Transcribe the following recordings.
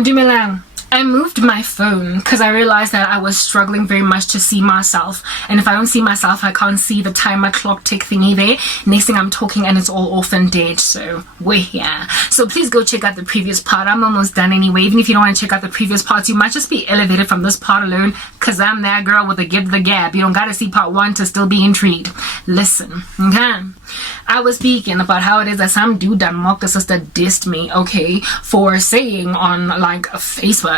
Dumelang. I moved my phone because I realized that I was struggling very much to see myself, and if I don't see myself, I can't see the timer clock tick thingy there. Next thing I'm talking and it's all off and dead, so we're here. So please go check out the previous part. I'm almost done anyway. Even if you don't want to check out the previous parts, you might just be elevated from this part alone, because I'm that girl with the give the gab. You don't gotta see part 1 to still be intrigued. Listen, okay? I was speaking about how it is that some dude that mocked the sister dissed me, okay, for saying on like Facebook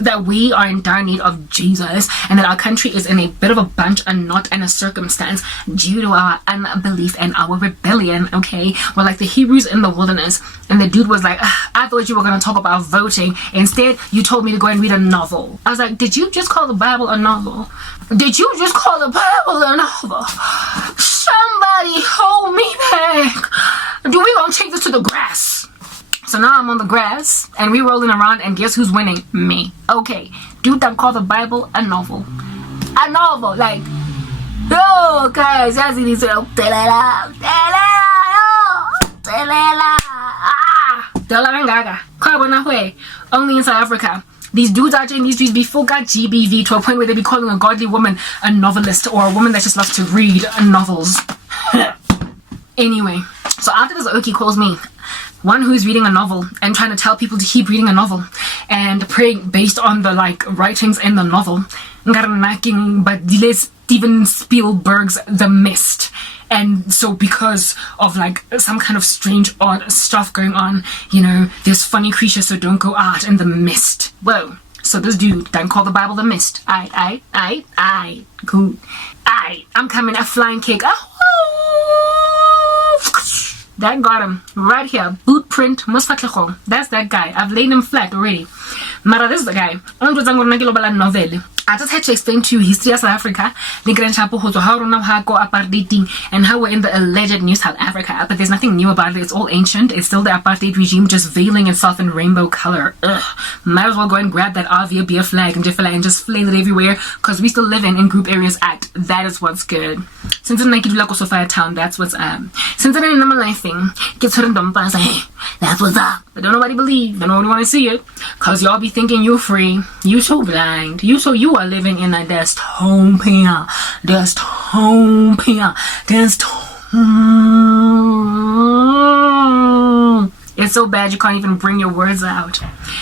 that we are in dire need of Jesus, and that our country is in a bit of a bunch and not in a circumstance due to our unbelief and our rebellion, okay? We're like the Hebrews in the wilderness. And the dude was like, I thought you were going to talk about voting. Instead, you told me to go and read a novel. I was like, did you just call the Bible a novel? Did you just call the Bible a novel? Somebody hold me back. Do we gonna take this to the grass? So now I'm on the grass and we rolling around, and guess who's winning? Me. Okay, dude that called the Bible a novel. A novel, like, yo guys, as it is, only in South Africa. These dudes out here in these streets before got GBV to a point where they be calling a godly woman a novelist, or a woman that just loves to read novels. Anyway, so after this, Oki calls me one who's reading a novel and trying to tell people to keep reading a novel and praying based on the like writings in the novel. But Steven Spielberg's The Mist. And so because of like some kind of strange odd stuff going on, you know, there's funny creatures, so don't go out in the mist. Whoa. So this dude then called the Bible the mist. Cool. I'm coming a flying kick. That got him right here. Boot print Musfatlego. That's that guy. I've laid him flat already. Mara, this is the guy. I just had to explain to you history of South Africa, apartheid, and how we're in the alleged New South Africa. But there's nothing new about it. It's all ancient. It's still the apartheid regime just veiling itself in rainbow color. Ugh. Might as well go and grab that RV or beer flag and just flail it everywhere, because we still live in Group Areas Act. That is what's good. Since I'm like Sofia Town, that's what's up. Since I'm in my life thing, gets her in the say, hey, that's what's up. But don't nobody believe, don't nobody want to see it, because y'all be thinking you're free. You so blind. You are living in a dystopia. It's so bad you can't even bring your words out.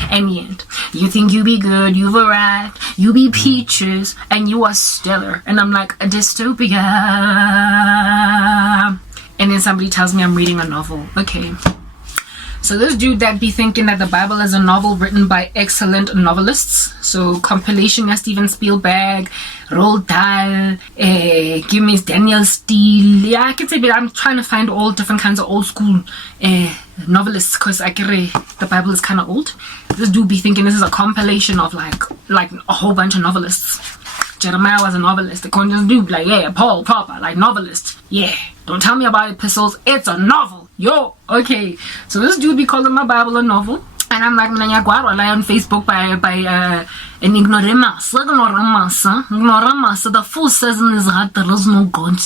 And yet, you think you be good, you've arrived, you be peaches, and you are stellar. And I'm like, a dystopia. And then somebody tells me I'm reading a novel. Okay. So this dude that be thinking that the Bible is a novel written by excellent novelists. So compilation of Steven Spielberg, Roald Dahl, give me Daniel Steele. Yeah, I can say, but I'm trying to find all different kinds of old school novelists, because the Bible is kind of old. This dude be thinking this is a compilation of like a whole bunch of novelists. Jeremiah was a novelist. The conscious dude, like, yeah, Paul Popper, like novelist. Yeah, don't tell me about epistles. It's a novel. Yo, okay. So this dude be calling my Bible a novel, and I'm like, on Facebook by an ignoramus. The fool says in his heart there is no God.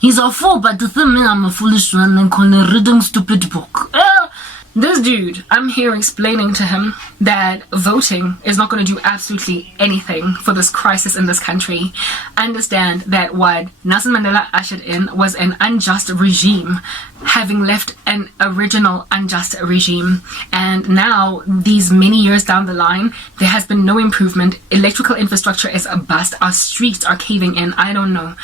He's a fool, but the thing is, I'm a foolish one and calling a reading stupid book. This dude, I'm here explaining to him that voting is not going to do absolutely anything for this crisis in this country. Understand that what Nelson Mandela ushered in was an unjust regime, having left an original unjust regime. And now, these many years down the line, there has been no improvement. Electrical infrastructure is a bust. Our streets are caving in. I don't know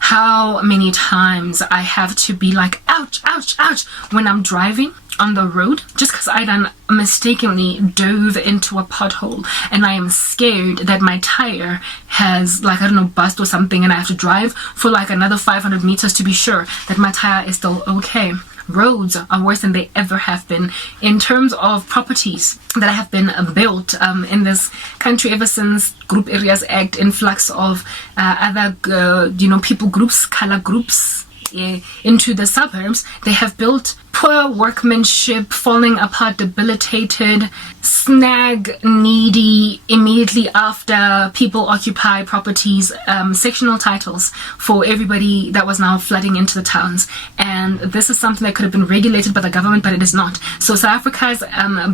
how many times I have to be like, ouch, ouch, ouch, when I'm driving on the road, just because I done mistakenly dove into a pothole, and I am scared that my tire has, like, I don't know, bust or something, and I have to drive for like another 500 meters to be sure that my tire is still okay. Roads are worse than they ever have been. In terms of properties that have been built in this country ever since Group Areas Act, influx of other people groups, color groups into the suburbs, they have built poor workmanship, falling apart, debilitated, snag needy immediately after people occupy properties, sectional titles for everybody that was now flooding into the towns. And this is something that could have been regulated by the government, but it is not. So South Africa's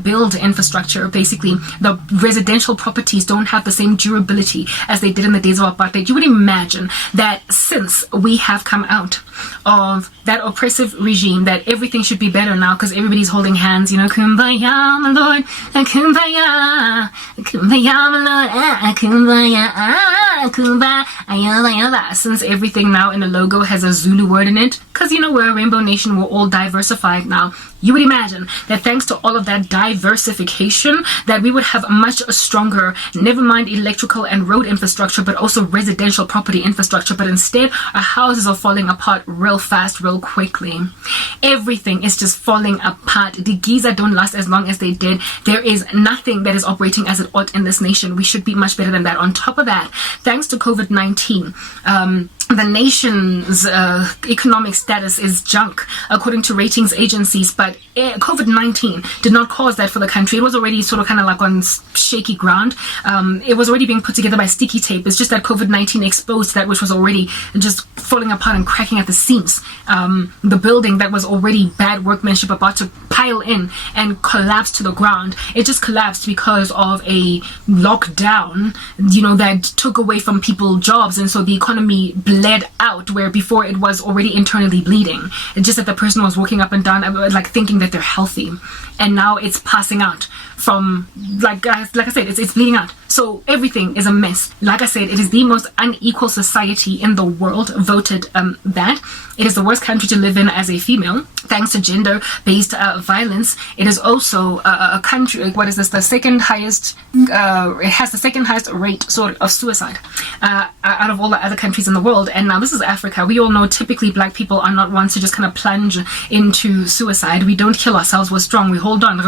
build infrastructure, basically the residential properties don't have the same durability as they did in the days of apartheid. You would imagine that since we have come out of that oppressive regime, that everything should be better now because everybody's holding hands, you know, kumbaya my lord, kumbaya, kumbaya my lord, kumbaya, kumbaya. Since everything now in the logo has a Zulu word in it, because you know we're a rainbow nation, we're all diversified now. You would imagine that thanks to all of that diversification, that we would have a much stronger, never mind electrical and road infrastructure, but also residential property infrastructure. But instead, our houses are falling apart real fast, real quickly. Everything is just falling apart. The Giza don't last as long as they did. There is nothing that is operating as it ought in this nation. We should be much better than that. On top of that, thanks to COVID-19, the nation's economic status is junk, according to ratings agencies. But COVID-19 did not cause that for the country. It was already sort of kind of like on shaky ground. It was already being put together by sticky tape. It's just that COVID-19 exposed that which was already just falling apart and cracking at the seams. The building that was already bad workmanship about to pile in and collapse to the ground. It just collapsed because of a lockdown, you know, that took away from people jobs. And so the economy bled out, where before it was already internally bleeding. It's just that the person was walking up and down like thinking that they're healthy, and now it's passing out from like I said, it's bleeding out. So everything is a mess. Like I said, it is the most unequal society in the world, voted that. It is the worst country to live in as a female, thanks to gender-based violence. It is also a country, what is this, the second highest, it has the second highest rate sort of suicide out of all the other countries in the world. And now this is Africa. We all know typically black people are not ones to just kind of plunge into suicide. We don't kill ourselves, we're strong, we hold on.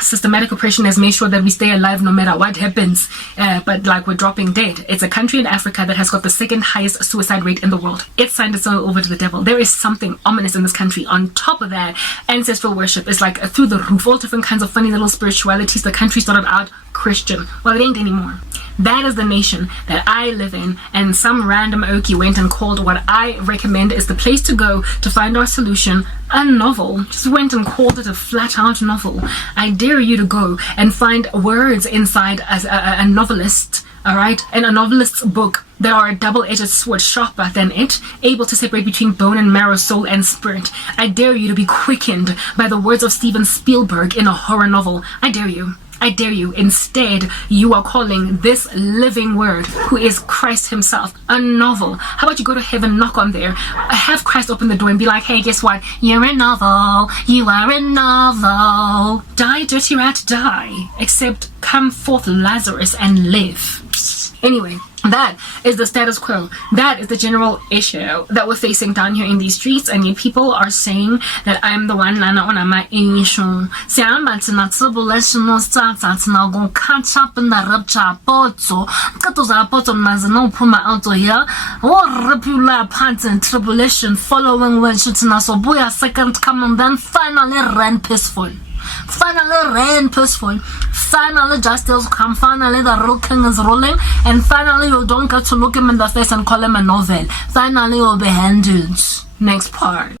Systematic oppression has made sure that we stay alive no matter what happens, but like we're dropping dead. It's a country in Africa that has got the second highest suicide rate in the world. It signed itself over to the devil. There is something ominous in this country. On top of that, ancestral worship is like through the roof. All different kinds of funny little spiritualities. The country started out Christian. Well, it ain't anymore. That is the nation that I live in, and some random okie went and called what I recommend is the place to go to find our solution a novel. Just went and called it a flat-out novel. I dare you to go and find words inside as a novelist, all right, and a novelist's book that are a double-edged sword, sharper than it, able to separate between bone and marrow, soul and spirit. I dare you to be quickened by the words of Steven Spielberg in a horror novel. I dare you. I dare you. Instead, you are calling this living word, who is Christ himself, a novel. How about you go to heaven, knock on there, have Christ open the door and be like, hey, guess what? You're a novel. You are a novel. Die, dirty rat, die. Except come forth, Lazarus, and live. Anyway, that is the status quo. That is the general issue that we're facing down here in these streets, and you people are saying that I'm the one nana on my issue. See, I'm about to not tribulation no start now go catch up in the rupture pozo. Katos are bottom as no puma out here. Oh, repula pants and tribulation following when shooting us. So boy, a second coming, then finally ran peaceful. Finally rain peaceful. Finally justice come. Finally the real king is ruling. And finally you don't get to look him in the face and call him a novel. Finally you'll be handled. Next part.